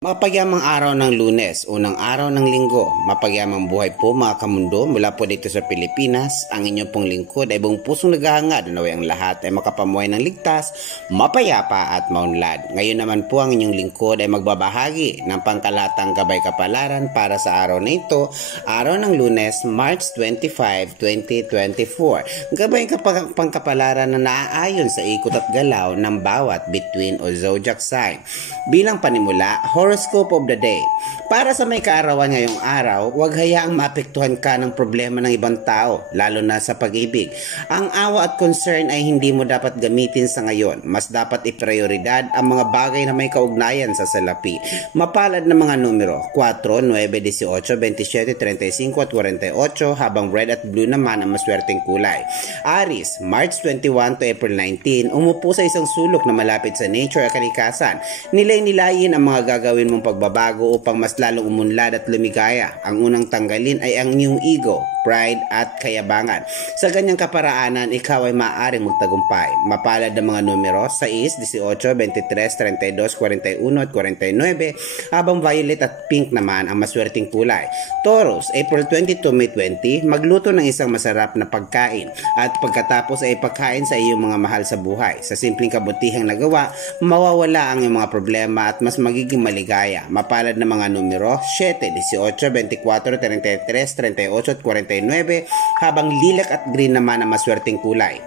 Mapagyamang araw ng Lunes, unang araw ng linggo. Mapagyamang buhay po mga kamundo mula po dito sa Pilipinas. Ang inyong pong lingkod ay buong pusong naghahangad na naway ang lahat ay makapamuhay ng ligtas, mapayapa at maunlad. Ngayon naman po ang inyong lingkod ay magbabahagi ng pangkalatang gabay kapalaran para sa araw na ito, araw ng Lunes, March 25, 2024. Gabay pangkapalaran na naaayon sa ikot at galaw ng bawat between o zodiac sign. Bilang panimula, horoscope of the day. Para sa may kaarawan ngayong araw, huwag hayaang maapektuhan ka ng problema ng ibang tao, lalo na sa pag-ibig. Ang awa at concern ay hindi mo dapat gamitin sa ngayon. Mas dapat iprioridad ang mga bagay na may kaugnayan sa salapi. Mapalad na mga numero, 4, 9, 18, 27, 35 at 48, habang red at blue naman ang maswerteng kulay. Aries, March 21 to April 19, umupo sa isang sulok na malapit sa nature at kalikasan. Nilay-nilayin ang mga gagawin mong pagbabago upang mas lalong umunlad at lumigaya. Ang unang tanggalin ay ang iyong ego, pride at kayabangan. Sa ganyang kaparaanan, ikaw ay maaaring magtagumpay. Mapalad ng mga numero, 6, 18, 23, 32, 41 at 49, habang violet at pink naman ang maswerteng kulay. Taurus, April 22, May 20, magluto ng isang masarap na pagkain at pagkatapos ay ipagkain sa iyong mga mahal sa buhay. Sa simpleng kabutihang nagawa, mawawala ang iyong mga problema at mas magiging maligaya. Mapalad na mga numero, 7, 18, 24, 33, 38 at 49, habang lilac at green naman ang maswerteng kulay.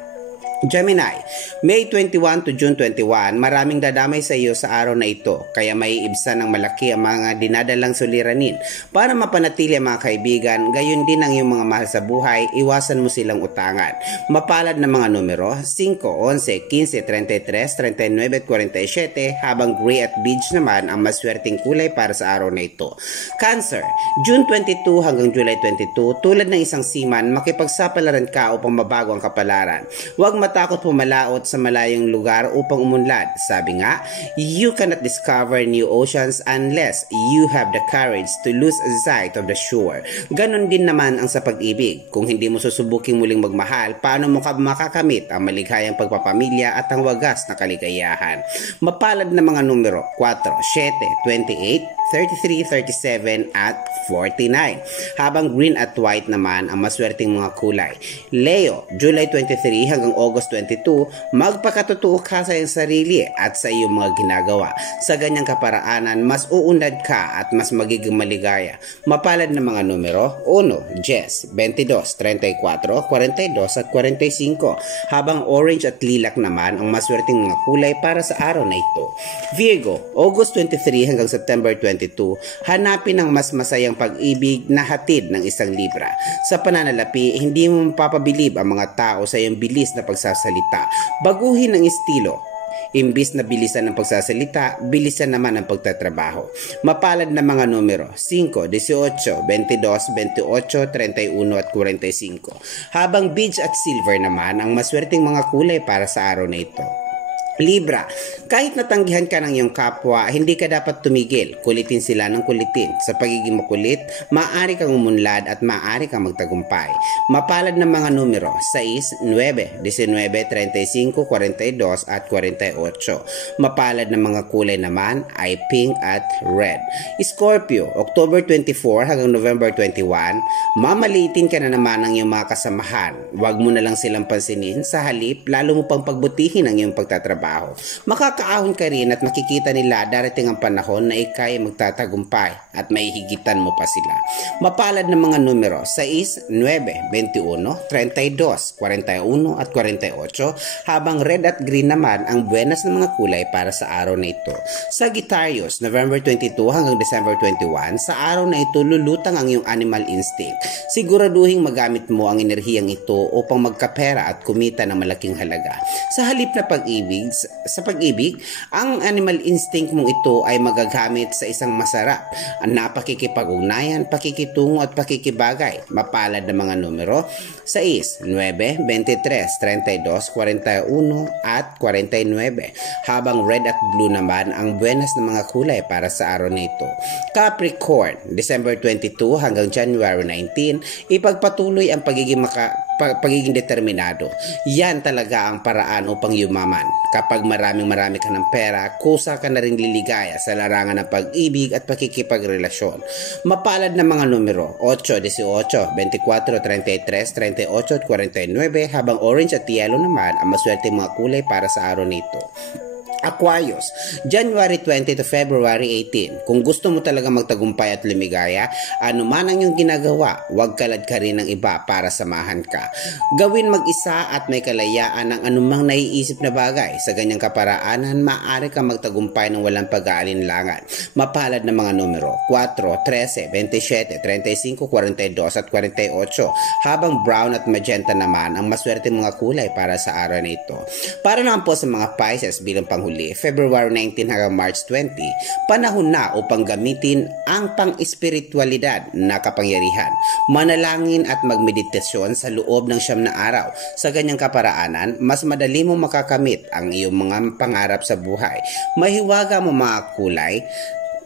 Gemini, May 21 to June 21, maraming dadamay sa iyo sa araw na ito, kaya may ibsan ng malaki ang mga dinadalang suliranin. Para mapanatili ang mga kaibigan, gayon din ang iyong mga mahal sa buhay, iwasan mo silang utangan. Mapalad na mga numero, 5, 11, 15, 33, 39 at 47, habang gray at beige naman ang maswerteng kulay para sa araw na ito. Cancer, June 22 hanggang July 22, tulad ng isang seaman, makipagsapalaran ka upang mabago ang kapalaran. Huwag takot pumalaot sa malayong lugar upang umunlad. Sabi nga, you cannot discover new oceans unless you have the courage to lose sight of the shore. Ganon din naman ang sa pag-ibig. Kung hindi mo susubuking muling magmahal, paano mo makakamit ang maligayang pagpapamilya at ang wagas na kaligayahan? Mapalad na mga numero, 4, 7, 28, 33, 37 at 49. Habang green at white naman ang maswerteng mga kulay. Leo, July 23 hanggang August 22, magpakatotoo ka sa iyong sarili at sa iyong mga ginagawa. Sa ganyang kaparaanan, mas uunlad ka at mas magiging maligaya. Mapalad na mga numero, 1, 10, 22, 34, 42 at 45, habang orange at lilac naman ang maswerteng mga kulay para sa araw na ito. Virgo, August 23 hanggang September 22, hanapin ang mas masayang pag-ibig na hatid ng isang Libra. Sa pananalapi, hindi mo mapapabilib ang mga tao sa iyong bilis na pagsasalita. Baguhin ang estilo. Imbis na bilisan ang pagsasalita, bilisan naman ang pagtatrabaho. Mapalad na mga numero, 5, 18, 22, 28, 31 at 45. Habang beige at silver naman ang maswerteng mga kulay para sa araw na ito. Libra, kahit natanggihan ka ng iyong kapwa, hindi ka dapat tumigil. Kulitin sila ng kulitin. Sa pagiging makulit, maaari kang umunlad at maaari kang magtagumpay. Mapalad ng mga numero, 6, 9, 19, 35, 42 at 48. Mapalad ng mga kulay naman ay pink at red. Scorpio, October 24 hanggang November 21, mamaliitin ka na naman ng iyong mga kasamahan. Huwag mo na lang silang pansinin, sa halip, lalo mo pang pagbutihin ang iyong pagtatrabaho. Makakaahon ka rin at makikita nila darating ang panahon na ikay magtatagumpay at maihigitan mo pa sila. Mapalad ng mga numero, 6, 9, 21, 32, 41 at 48, habang red at green naman ang buenas ng mga kulay para sa araw na ito. Sagittarius, November 22 hanggang December 21, sa araw na ito lulutang ang iyong animal instinct. Siguraduhin magamit mo ang enerhiyang ito upang magkapera at kumita ng malaking halaga. Sa halip na pag-ibig, ang animal instinct mong ito ay magagamit sa isang masarap na pakikipag-ugnayan, pakikitungo at pakikibagay. Mapalad na mga numero, 6, 9, 23, 32, 41 at 49, habang red at blue naman ang buenas ng mga kulay para sa araw na ito. Capricorn, December 22 hanggang January 19, ipagpatuloy ang pagiging pagiging determinado. Yan talaga ang paraan upang yumaman. Kapag marami ka ng pera, kusa ka na rin liligaya sa larangan ng pag-ibig at pakikipagrelasyon. Mapalad na mga numero, 8, 18, 24, 33, 38 at 49, habang orange at yellow naman ang maswerte mga kulay para sa araw nito. Aquarius, January 20 to February 18. Kung gusto mo talaga magtagumpay at lumigaya, ano man ang iyong ginagawa, huwag kalad ka rin ng iba para samahan ka. Gawin mag-isa at may kalayaan ng anumang naiisip na bagay. Sa ganyang kaparaanan, maaari kang magtagumpay ng walang pag-aalinlangan. Mapalad na mga numero, 4, 13, 27, 35, 42 at 48, habang brown at magenta naman ang maswerte mga kulay para sa araw na ito. Para naman po sa mga Pisces bilang panghuli, February 19 hanggang March 20, panahon na upang gamitin ang pang-espiritualidad na kapangyarihan, manalangin at magmeditasyon sa loob ng 9 na araw. Sa ganyang kaparaanan, mas madali mo makakamit ang iyong mga pangarap sa buhay. Mahiwaga mo mga kulay,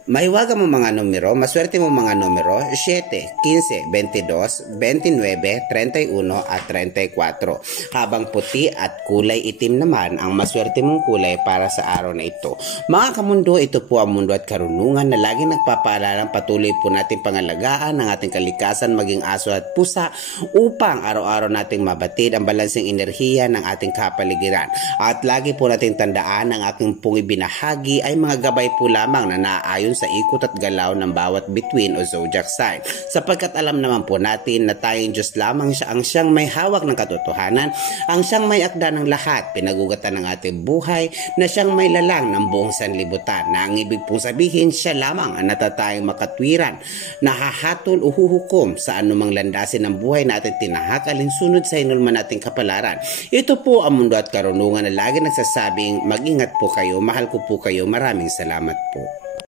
mahiwaga mo mga numero, maswerte mo mga numero, 7, 15, 22, 29, 31 at 34. Habang puti at kulay itim naman ang maswerte mong kulay para sa araw na ito. Mga kamundo, ito po ang mundo at karunungan na laging nagpapaalalang patuloy po natin pangalagaan ng ating kalikasan maging aso at pusa upang araw-araw nating mabatid ang balanseng enerhiya ng ating kapaligiran. At lagi po nating tandaan ang aking pong ibinahagi ay mga gabay po lamang na naaayon sa ikot at galaw ng bawat bituin o zodiac sign. Sapagkat alam naman po natin na tayong Diyos lamang siya ang siyang may hawak ng katotohanan, ang siyang may akda ng lahat, pinagugatan ng ating buhay, na siyang may lalang ng buong sanlibutan, na ang ibig pong sabihin siya lamang ang natatayang makatwiran, nahahatol o huhukom sa anumang landasin ng buhay na ating tinahak alinsunod sa hinulman nating kapalaran. Ito po ang mundo at karunungan na lagi nagsasabing mag-ingat po kayo, mahal ko po kayo, maraming salamat po.